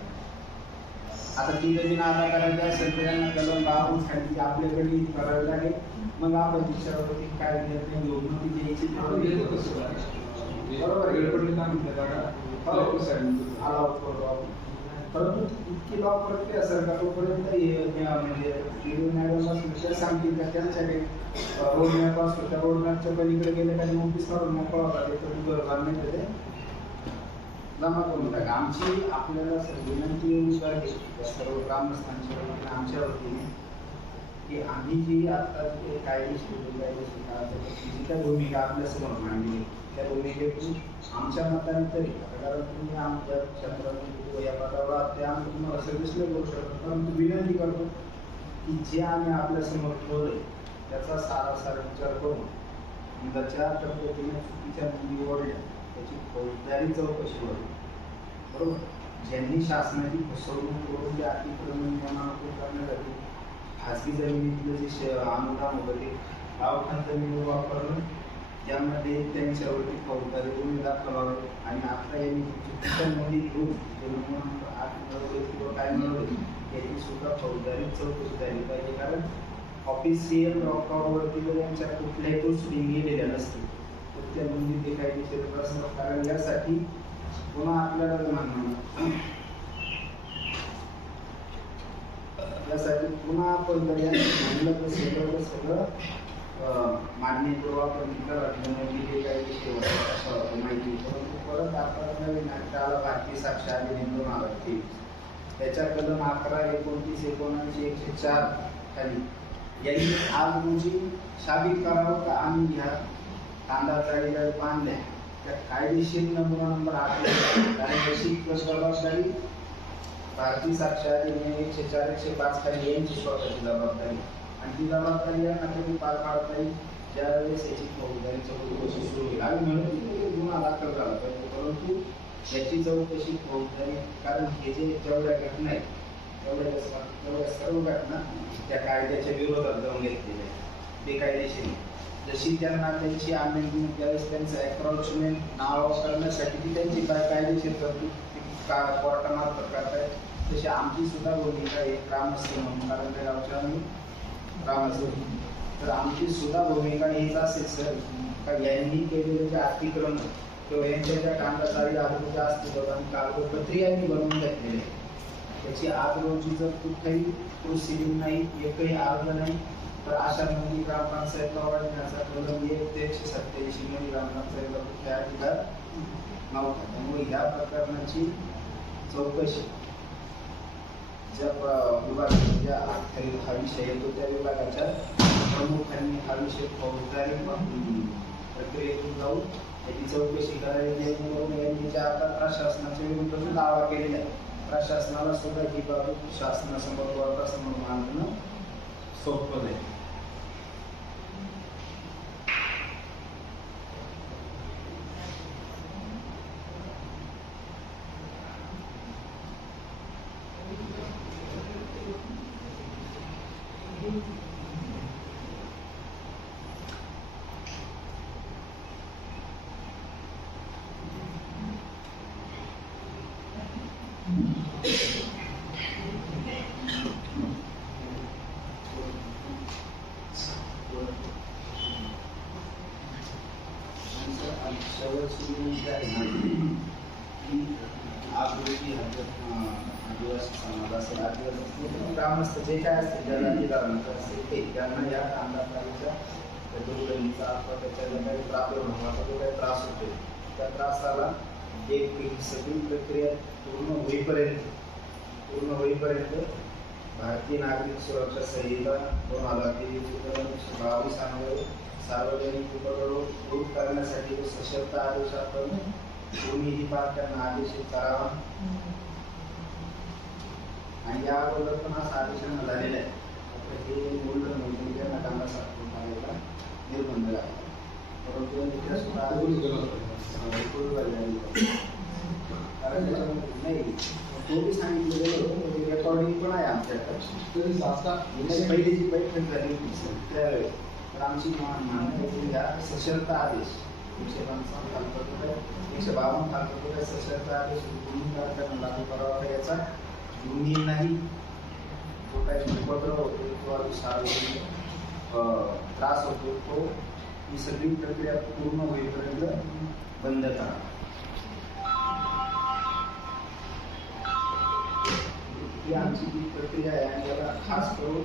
आता ती जमीन आदा करायची असेल तर त्यांना कलम 52 खाली आपल्याकडे करावी लागेल मग आपण तिच्यावरती काय निर्णय घेऊन ती द्यायची बरोबर परंतु इतकी लॉ प्रक्रिया सरकार तोपर्यंत म्हणजे सांगतील का त्यांच्याकडे रोड मॅप असतो त्या रोड मॅपच्या पलीकडे गेले काही नोटीस काढून मोकळा होता ते गव्हर्नमेंट ते जमा करून टाका. आमची आपल्याला विनंती एवढीच आहे या सर्व ग्रामस्थांच्या वतीने आमच्या वतीने की आम्ही जी आता कायदेशीर जी काय भूमिका आपल्यासमोर मांडली त्या भूमिकेतून आमच्या मताने तरी कारण तुम्ही आमच्या क्षेत्रात या पदावर आहात ते आम्ही तुम्हाला सर्विस नाही करू शकतो, परंतु विनंती करतो की जे आम्ही आपल्यासमोर ठेवले त्याचा सारासार विचार करून ज्या पद्धतीने चुकीच्या नोंदी ओढल्या त्याची फौजदारी चौकशी व्हावी. बरोबर, ज्यांनी शासनाची फसवणूक करून ते अतिक्रमण नियमानुसार करण्यासाठी खाजगी जमिनीतलं जे अनुदान होतं ते गावठाण जमिनीवर वापरणं त्यामध्ये त्यांच्यावरती फौजदारी गुन्हे दाखल व्हावे आणि आता यांनी चुकीच्या नोंदी घेऊन जे नंबर 8 मिळवले किंवा काय मिळवले याची सुद्धा फौजदारी चौकशी झाली पाहिजे. कारण ऑफिशियल रेकॉर्डवरती जर यांच्या कुठल्याही गोष्टी गेलेल्या नसतील तर त्या नोंदी बेकायदेशीर असतात. कारण यासाठी पुन्हा आपल्याला म्हणणं यासाठी पुन्हा आपण जर म्हणलं तर सगळं मान्यपूर्व आपण नोंदी बेकायदेशीर असं माहिती परंतु परत आपण नवीन त्याला भारतीय साक्ष अधिनियम 2023 त्याच्या कलम 11, 29, 19, 104 खाली यांनी आज रोजी साबित करावं का आम्ही ह्या कांदा चाळीला बांधल्या त्या कायदेशीर नमुना नंबर 8 कारण याची जबाबदारी भारतीय साक्ष अधिनियम 104, 105 खाली यांची स्वतःची जबाबदारी आणि ती जबाबदारी यांना कधी पार पाडता येईल ज्यावेळेस याची फौजदारी चौकशी सुरू होईल. आम्ही म्हणून गुन्हा दाखल झाला पाहिजे परंतु याची चौकशी फौजदारी कारण हे जे जेवढ्या घटना आहेत तेवढ्या सर्व घटना त्या कायद्याच्या विरोधात जाऊन घेतलेल्या आहेत बेकायदेशीर. जशी त्यांना त्यांची अमेंडमेंट त्यावेळेस त्यांचं अॅक्रॉचमेंट नाव करण्यासाठी ती त्यांची काय कायदेशीर तरतूद कोर्टामार्फत करतायत तशी आमची सुद्धा भूमिका आहे ग्रामस्थ म्हणून कारण त्या गावच्या आम्ही ग्रामस्थ तर आमची सुद्धा भूमिका हीच असेल सर का यांनी केलेले जे अतिक्रमण किंवा यांच्या ज्या कांदा चाळी आजूबाजूच्या असतील आणि कागदपत्री यांनी बनवून घेतलेले त्याची आज रोजी जर कुठल्याही प्रोसिडिंग नाही एकही अर्ज नाही तर अशा नोंदी ग्रामपंचायतला वाढवण्याचा कलम 1 ते 187 मध्ये ग्रामपंचायतला कुठल्या अधिकार नव्हता. त्यामुळे ह्या प्रकरणाची चौकशी ज्या विभागाच्या ज्या हा विषय येतो त्या विभागाच्या प्रमुखांनी हा विषय फौजदारी प्रक्रियेतून जाऊन याची चौकशी करावी. यांनी ज्या आता प्रशासनाच्या विरुद्ध दावा केलेला आहे प्रशासनाला सुद्धा ही बाबी शासनासमोर कोर्टासमोर मांडणं सोपं नाही. आदिवासी समाज असेल आदिवासी ग्रामस्थ जे काय असतील ज्याला अधिकारांचं असेल ते त्यांना या कांदाचाळीच्या दुर्गंधीचा अथवा त्याच्या ज्या काही प्रादुर्भावाचा जो काही त्रास होतो त्या त्रासाला एक सगळी प्रक्रिया पूर्ण होईपर्यंत भारतीय नागरिक सुरक्षा संहिता 2023 अन्वये सार्वजनिक उपद्रव दूर करण्यासाठी व सशर्त आदेश आपण दोन्हीही पार्ट्यांना आदेशित करावा आणि या अगोदर पण असा आदेशांना झालेला आहे. हे बोलणं म्हणजे त्यांना कांदा साठवून करायला निर्बंध आहे परंतु सुद्धा कारण त्याच्यामध्ये नाही तो बी सांगितलं रेकॉर्डिंग पण आहे आमच्याकडे पहिलीची बैठक झाली त्यावेळेस तर आमची मान्य या सशर्त आदेश 152 कालपत्र सशर्त आदेश लागू करावा याचा दोन्ही नाही जो काही उपद्रव होतो किंवा सार्वजनिक त्रास होतो तो ही सगळी प्रक्रिया पूर्ण होईपर्यंत बंद करा. ही आमची जी प्रक्रिया आहे आणि याला खास करून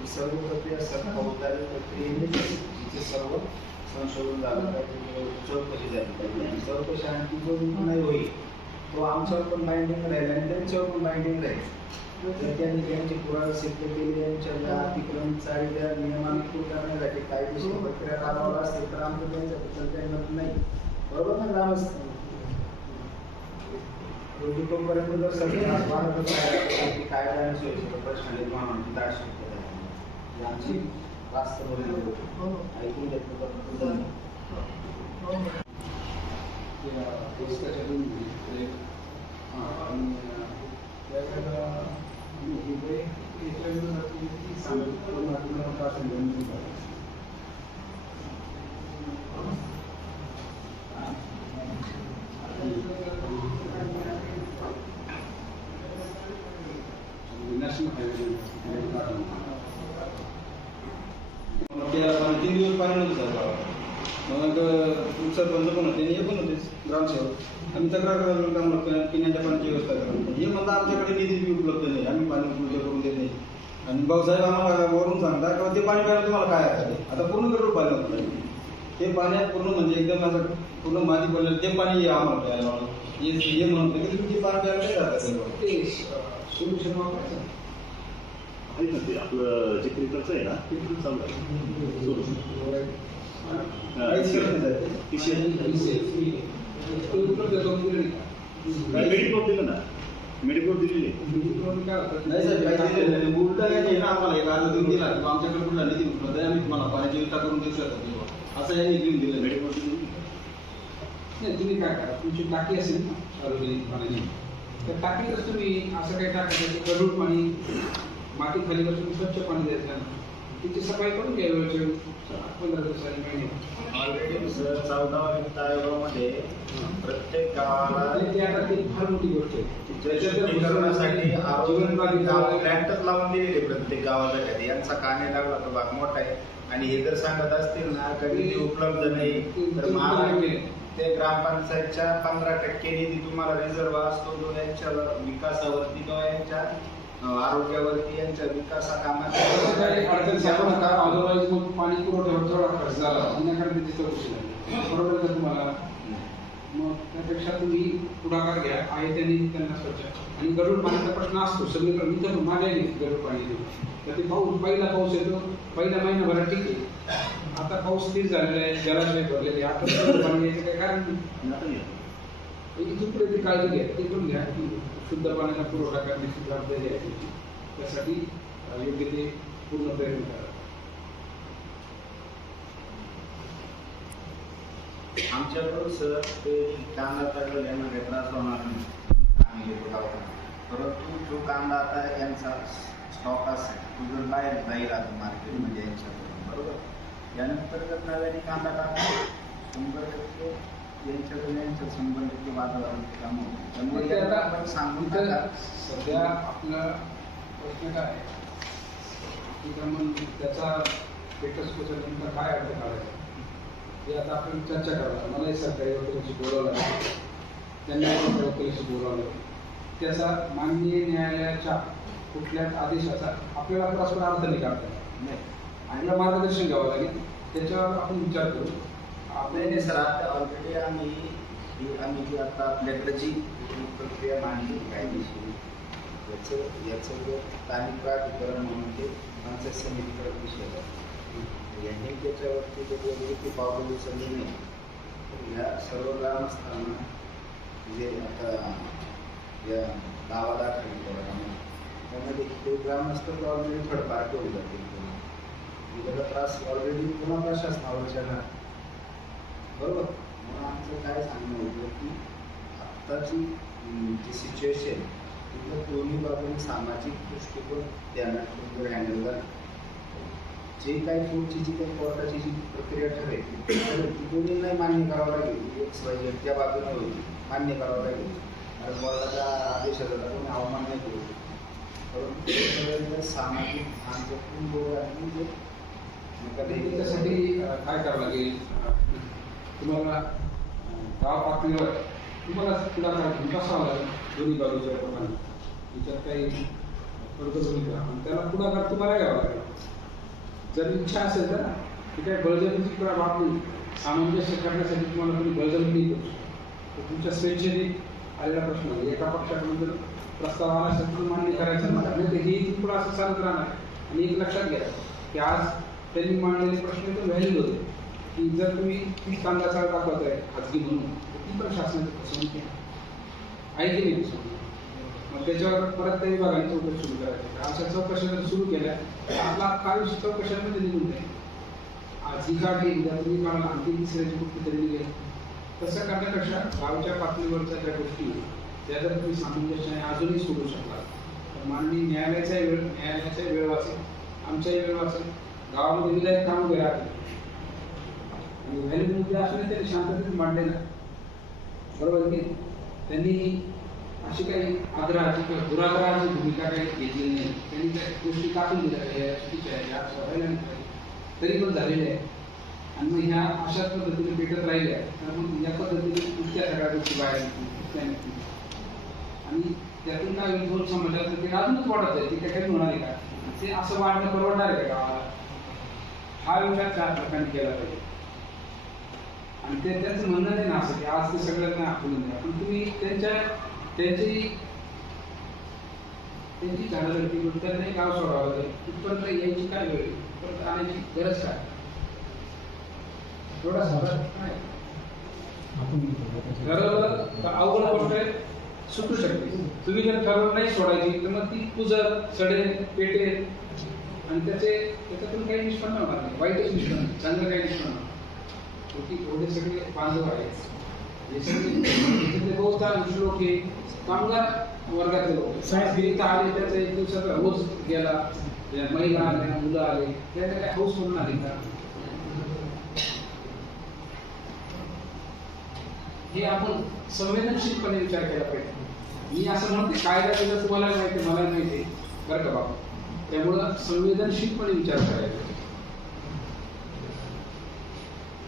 ही सर्व प्रक्रिया फौजदारी प्रक्रियेने तिचे सर्व संशोधन झालं पाहिजे, चौकशी झाली पाहिजे आणि चौकशी आणखी जो नाही होईल तो आमच्यावर पण बाइंडिंग राहील आणि त्यांच्यावर पण बाइंडिंग राहील. जर त्यांनी त्यांची पुरावे सिद्ध केली, यांच्या अतिक्रमण चाळीच्या नियमानुसार करण्यासाठी कायदेशीर प्रक्रिया राबवावी असेल तर आमचं त्यांच्याबद्दल काही मत नाही. बरोबर ना ग्रामस्थ? रोजी तोपर्यंत जर सगळे कायदा आणि सुरक्षेचा प्रश्न निर्माण दाट शक्यता आमची वास्तव ऐकून घेतलं नॅशनल हायवे 3 दिवस पाणी नव्हतं सर गावात. मग सरपंच पण होते आणि हे पण होते ग्रामसेवक. आम्ही तक्रार करायला काम पिण्याच्या पाण्याची व्यवस्था करायला. हे म्हणता आमच्याकडे निधी बी उपलब्ध नाही, आम्ही पाणी उपलब्ध करून देत नाही. आणि भाऊसाहेब आम्हाला वरून सांगता किंवा ते पाणी प्यायला तुम्हाला काय आहे, आता पूर्ण गढूळ पाणी होतं ते पाण्यात पूर्ण म्हणजे एकदम असं पूर्ण माती पडलं ते पाणी आम्हाला प्यायला हे म्हणतो की तुम्ही ते पाणी प्यायला काय राहतात ते सोल्युशन वापरायचं. आपलं जे क्रिकेटचं आहे ना ते पण चालू आहे. काहीच करत नाही. मेडिकोट दिलं ना, मेडिकोट दिलेली नाही सर, काही दिलेलं नाही. उलटा आहे ना, आम्हाला एक अर्ज देऊन दिला किंवा आमच्याकडे कुठला निधी उपलब्ध आहे, आम्ही तुम्हाला पाण्याची व्यवस्था करून देऊ शकतो असं यांनी देऊन दिलं. मेडिकोट दिली नाही, तुम्ही काय करा, तुमची टाकी असेल ना सार्वजनिक पाण्याची, तर टाकीतच तुम्ही असं काही टाकायचं की गढूळ पाणी माती खाली बसून स्वच्छ पाणी द्यायचं ना, तिची सफाई करून घ्या वेळच्या 15 दिवसांनी महिने. ऑलरेडी 14 वित्त आयोगामध्ये प्रत्येक गावाला ते आता ती फार मोठी गोष्ट आहे. करण्यासाठी प्लॅन्टच लावून दिलेले प्रत्येक गावाला. यांचा काने लागला तो भाग मोठा आहे आणि हे जर सांगत असतील ना कधी निधी उपलब्ध नाही तर महाराष्ट्र ते ग्रामपंचायतच्या 15% निधी तुम्हाला रिझर्व असतो जो यांच्या विकासावरती किंवा यांच्या आरोग्यावरती यांच्या विकासा अदरवाईज मग पाणी पुरवठ्यावर थोडा खर्च झाला अन्याकडे तिथे चौकशी लागली, बरोबर का तुम्हाला? मग त्यापेक्षा तुम्ही पुढाकार घ्या, आहे त्यांनी त्यांना स्वच्छ. आणि गढूळ पाण्याचा प्रश्न असतो सगळीकडे. मी तर मागे गढूळ पाणी देऊ तर ते पहिला पाऊस येतो, पहिल्या महिन्याभरात ठीक आहे. आता पाऊस स्थिर झालेला आहे, जलाशय भरलेले, आता गढूळ पाणी यायचं काय कारण नाही. इथून पुढे ती काळजी घ्या, ते पण घ्या की शुद्ध पाण्याचा पुरवठा करण्याची जबाबदारी आहे त्यासाठी योग्य ते पूर्ण प्रयत्न करा. आमच्याकडून सर ते कांदा तळलेला यांना त्रास होणार नाही, आम्ही घेतो गावाला. परंतु जो कांदा आता यांचा स्टॉक असेल तो जर बाहेर जाईल आता मार्केटमध्ये यांच्याकडून, बरोबर, यानंतर जर नव्याने कांदा टाकला 100% यांच्याकडून यांच्या 100% बाजारामध्ये काम होतं. त्यामुळे यांना आपण सांगून टाका. सध्या आपला प्रश्न काय आहे की त्याचा स्टेटस नंतर काय अर्थ काढायचा हे आता आपण चर्चा करायला. मलाही सरकारी वकिलाशी बोलावलं, त्यांनी सरकारी वकिलाशी बोलावलं. त्याचा माननीय न्यायालयाच्या कुठल्याच आदेशाचा आपल्याला परस्पर अर्थ नाही काढता नाही, आपल्याला मार्गदर्शन घ्यावं लागेल, त्याच्यावर आपण विचार करू. आपल्याने सर आता ऑलरेडी आम्ही जी आता आपल्याकडे जी प्रक्रिया मांडली कायदेशीर याचं जो स्थानिक प्राधिकरण म्हणून ते पंचायत समितीकडे विषय यांनी त्याच्यावरती वेगवेगळी ती पावलं उचलली नाही. ह्या सर्व ग्रामस्थांना जे आता या गावाला त्यामध्ये ते ग्रामस्थ ऑलरेडी थर्ड पार्टी होऊन जाते. त्याचा त्रास ऑलरेडी पुन्हा प्रशासनावर येणार, बरोबर. म्हणून आमचं काय सांगणं होतं की आत्ताची जी सिच्युएशन तिथं दोन्ही बाजूने सामाजिक दृष्टिकोन ध्यानात ठेवून जर हँडल करा, जे काही पुढची जी काही कोर्टाची जी प्रक्रिया ठरेल ती दोन्ही नाही मान्य करावं लागेल. एक स्वयं त्या बाजूने होती मान्य करावं लागेल आणि कोर्टाच्या आदेशाचा कोणी अवमान नाही करू. परंतु सामाजिक भान जपून आणि त्यासाठी काय करावं लागेल, तुम्हाला गाव पातळीवर तुम्हाला पुढाकार घेऊन कसा लागेल दोन्ही बाजूच्या लोकांना. याच्यात काही वर्गजमिनी करा आणि त्याला पुढाकार तुम्हाला घ्यावा लागेल. जर इच्छा असेल तर की काय बळजबरीची बाब नाही, सामंजस्य करण्यासाठी तुम्हाला तुम्ही बळजबरी करू शकता. तर तुमच्या स्वेच्छेने आलेला प्रश्न आहे. एका पक्षाकडून जर प्रस्ताव आला असेल तर मान्य करायचं नाही तर हे इथून पुढे असं चालत राहणार. आणि एक लक्षात घ्या की आज त्यांनी मांडलेले प्रश्न तर व्हॅलिड होते की जर तुम्ही 30 कांदा चाळ दाखवत आहे खाजगी म्हणून तर ती पण शासनाची फसवणूक आहे की नाही फसवणूक. मग त्याच्यावर परत त्या विभागाने चौकशी सुरू करायची. अशा चौकशा जर सुरू केल्या तर आपला आयुष्य चौकशांमध्ये निघून जाईल. आज ही काढली उद्या तुम्ही काढायला आणखी तिसऱ्याची गोष्टी तरी निघेल. तसं करण्यापेक्षा गावच्या पातळीवरच्या ज्या गोष्टी त्या जर तुम्ही सामंजस्याने अजूनही सोडू शकला तर माननीय न्यायालयाचा वेळ वाचेल, आमचाही वेळ वाचेल. गावामध्ये विधायक काम वगैरे राहतील आणि व्हॅल्यू मुद्दे असूनही त्यांनी शांततेत मांडले ना, बरोबर की त्यांनी अशी काही आग्रहाची किंवा दुराग्रहाची भूमिका काही घेतलेली नाही. त्यांनी त्या गोष्टी टाकून दिल्या या चुकीच्या आहेत, या सोडायला नाही तरी पण झालेले आहे. आणि मग ह्या अशाच पद्धतीने पेटत राहिल्या तर मग या पद्धतीने कुठच्या सगळ्या गोष्टी बाहेर निघतील. आणि त्यातून काय दोन समाजात ते अजूनच वाढत आहे. ते काही होणार आहे का? ते असं वाढणं परवडणार आहे का गावाला? हा विचार 4 प्रकारे केला पाहिजे. आणि ते त्याचं म्हणणं नाही ना असं की आज ते सगळ्यांना आखून द्या, पण तुम्ही त्यांची झाडाझडती त्यांनाही गाव सोडावं लागेल. तिथपर्यंत यायची काय वेळ, तिथपर्यंत आणायची गरज काय? एवढा साधा काय ठरवलं तर अवघड गोष्ट आहे, सुटू शकते. तुम्ही जर ठरवलं नाही सोडायची तर मग ती कुजर सडेल पेटेल आणि त्याच्यातून काही निष्पन्न होणार नाही. वाईटच निष्पन्न, चांगलं काही निष्पन्न होणार. एवढे सगळे बांधव आहेत, हे सगळे बहुतांश लोक हे कामगार वर्गातले लोक इथं आले. त्याचा 1 दिवसाचा रोज गेला, महिला आल्या, मुलं आले, त्याला काय हौस म्हणून आले का? हे आपण संवेदनशीलपणे विचार केला पाहिजे. मी असं म्हणते कायदा दिला तुम्हाला माहिती, मला माहिती बरं का बाबा. त्यामुळं संवेदनशीलपणे विचार करायचा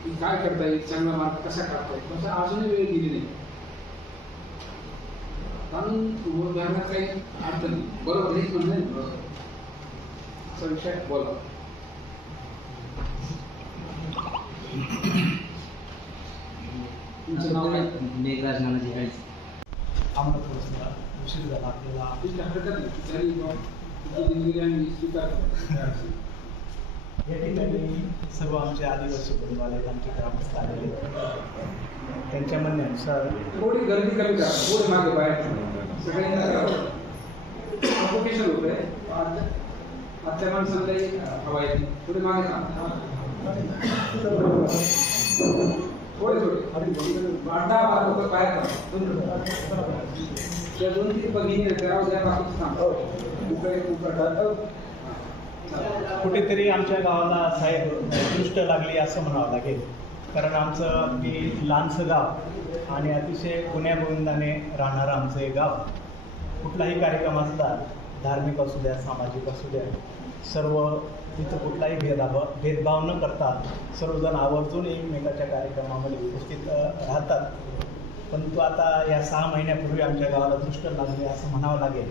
की काय करता येईल, चांगला मार्ग कसा काढता येईल. तसं अजूनही वेळ दिली नाही. कानून घालण्यात काही अर्थ नाही. बरोबर हेच म्हणणं आहे. बरोबर असा विषय बोला. तुमचं नाव काय? मेघराज नानाजी गाईज. आम्हाला थोडंसं उशीर झाला आपल्याला. हरकत नाही, तरी तुमची दिलगिरी आम्ही स्वीकार करतो. या ठिकाणी सर्व आमचे आदिवासी बंधू आले, आमचे ग्रामस्थ आलेले. त्यांच्या म्हणण्यानुसार थोडी गर्दी कमी करा, थोडे मागे बाहेर सगळ्यांना सफोकेशन होत आहे. आजच्या माणसाला हवा येते, थोडे मागे थांबा. थोडे वाटा लोक बाहेर थांबा. त्या 2-3 भगिनी त्यावर द्या, बाकीचं थांबा. कुठेतरी आमच्या गावाला साहेब दृष्ट लागली असं म्हणावं लागेल. कारण आमचं अगदी लहानसं गाव आणि अतिशय गुण्यागोविंदाने राहणारं आमचं हे गाव. कुठलाही कार्यक्रम असला, धार्मिक असू द्या, सामाजिक असू द्या, सर्व तिथं कुठलाही भेदभाव न करता सर्वजण आवर्जून एकमेकाच्या कार्यक्रमामध्ये उपस्थित राहतात. परंतु आता या 6 महिन्यापूर्वी आमच्या गावाला दृष्ट लागले असं म्हणावं लागेल.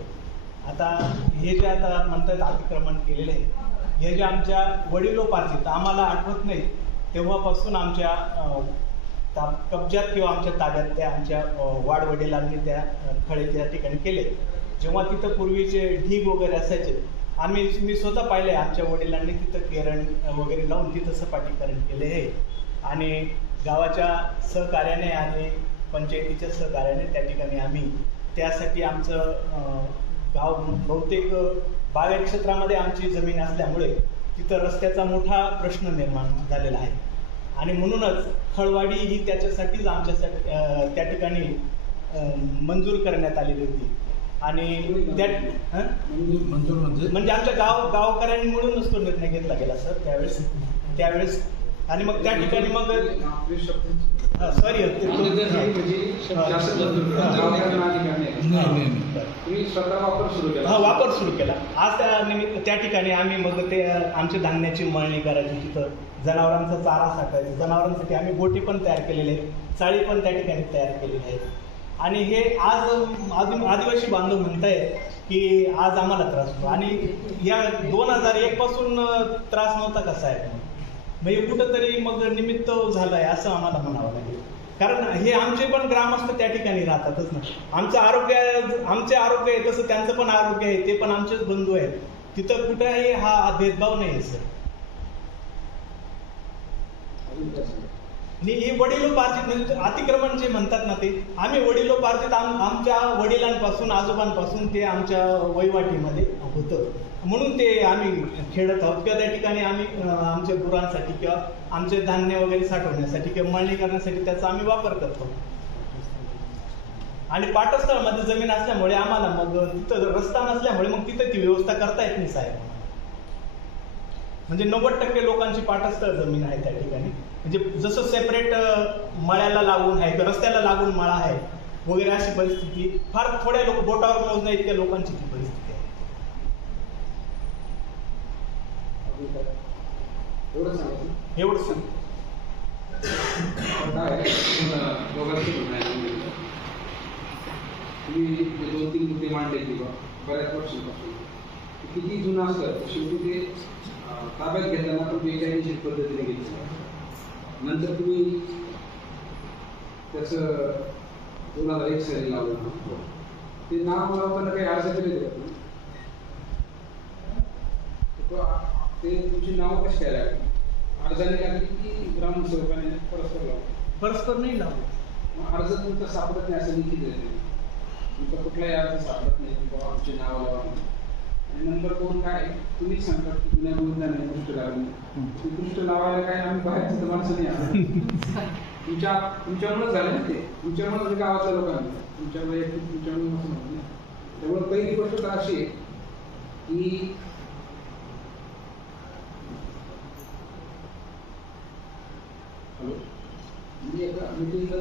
आता हे जे आता म्हणतात अतिक्रमण केलेले आहे, हे जे आमच्या वडिलोपार्जित आम्हाला आठवत नाही तेव्हापासून आमच्या कब्जात किंवा आमच्या ताब्यात त्या आमच्या वाडवडिलांनी त्या खळे त्या ठिकाणी केले. जेव्हा तिथं पूर्वीचे ढीग वगैरे असायचे, मी स्वतः पाहिले आमच्या वडिलांनी तिथं केरण वगैरे लावून तिथं सपाटीकरण केले आहे. आणि गावाच्या सहकार्याने आणि पंचायतीच्या सहकार्याने त्या ठिकाणी आम्ही त्यासाठी आमचं गाव बहुतेक बागायत क्षेत्रामध्ये आमची जमीन असल्यामुळे तिथं रस्त्याचा मोठा प्रश्न निर्माण झालेला आहे. आणि म्हणूनच खळवाडी ही त्याच्यासाठीच आमच्यासाठी त्या ठिकाणी मंजूर करण्यात आलेली होती. आणि त्या मंजूर म्हणजे आमच्या गावकऱ्यांनी मिळूनच तो निर्णय घेतला गेला सर त्यावेळेस. आणि मग त्या ठिकाणी मग सॉरी वापर सुरू केला. आज त्या निमित्त त्या ठिकाणी आम्ही मग ते आमच्या धान्याची मळणी करायची, तिथं जनावरांचा चारा साठायचा. जनावरांसाठी आम्ही गोटी पण तयार केलेले आहेत, चाळी पण त्या ठिकाणी तयार केलेली आहे. आणि हे आज आदिवासी बांधव म्हणताय की आज आम्हाला त्रास होतो आणि या 2001 पासून त्रास नव्हता कसा आहे म्हणजे कुठंतरी मग निमित्त झालंय असं आम्हाला म्हणावं लागेल. कारण हे आमचे पण ग्रामस्थ त्या ठिकाणी राहतातच ना. आमचे आरोग्य आहे तसं त्यांचं पण आरोग्य आहे, ते पण आमचेच बंधू आहेत. तिथं कुठेही हा भेदभाव नाही आहे सर. आणि हे वडिलोपार्जित म्हणजे अतिक्रमण जे म्हणतात ना, ते आम्ही वडिलोपार्जित आमच्या वडिलांपासून आजोबांपासून ते आमच्या वहिवाटीमध्ये होतं म्हणून ते आम्ही खेळत आहोत किंवा त्या ठिकाणी आम्ही आमच्या गुरांसाठी किंवा आमचे धान्य वगैरे साठवण्यासाठी किंवा मळणी करण्यासाठी त्याचा आम्ही वापर करतो. आणि पाटस्थळामध्ये जमीन असल्यामुळे आम्हाला मग तिथं रस्ता नसल्यामुळे मग तिथं ती व्यवस्था करता येत नाही साहेब. म्हणजे 90% लोकांची पाटस्थळ जमीन आहे त्या ठिकाणी. म्हणजे जसं सेपरेट मळ्याला लागून आहे, रस्त्याला लागून मळा आहे वगैरे अशी परिस्थिती फार थोड्या लोक बोटावर मोजण्या इतक्या लोकांची ती परिस्थिती आहे. एवढं सांगायचं एवढं सांग. काय दोघांचं म्हणणं आहे, तुम्ही जे 2-3 मुद्दे मांडले किंवा बऱ्याच वर्षांपासून किती जुनं असलं तर शेवटी ते ताब्यात घेताना पण बेकायदेशीर पद्धतीने घेतलं. नंतर तुम्ही त्याचं 2001 साली लावलं. ते नाव लावताना काही अर्ज केले जात ते तुमची नावं कशी काय लागली? अर्जाने लागली की ग्रामसेवकाने परस्पर लावली? परस्पर नाही लावलं. मग अर्ज तुमचा सापडत नाही असं लिखित येते. तुमचा कुठलाही अर्ज सापडत नाही की बाबा आमची नावं लावा. आणि नंबर 2 काय, तुम्हीच सांगतात की जुन्या गोविंदाने गोष्ट लावली. ती गोष्ट लावायला काय आम्ही बाहेरचं तर माणसं नाही आहोत. तुमच्यामुळेच झालं ना ते. तुमच्यामुळे म्हणजे गावातल्या लोकांना तुमच्यामुळे त्यामुळे पहिली गोष्ट तर अशी आहे की हॅलो, मी एका मिटिंगला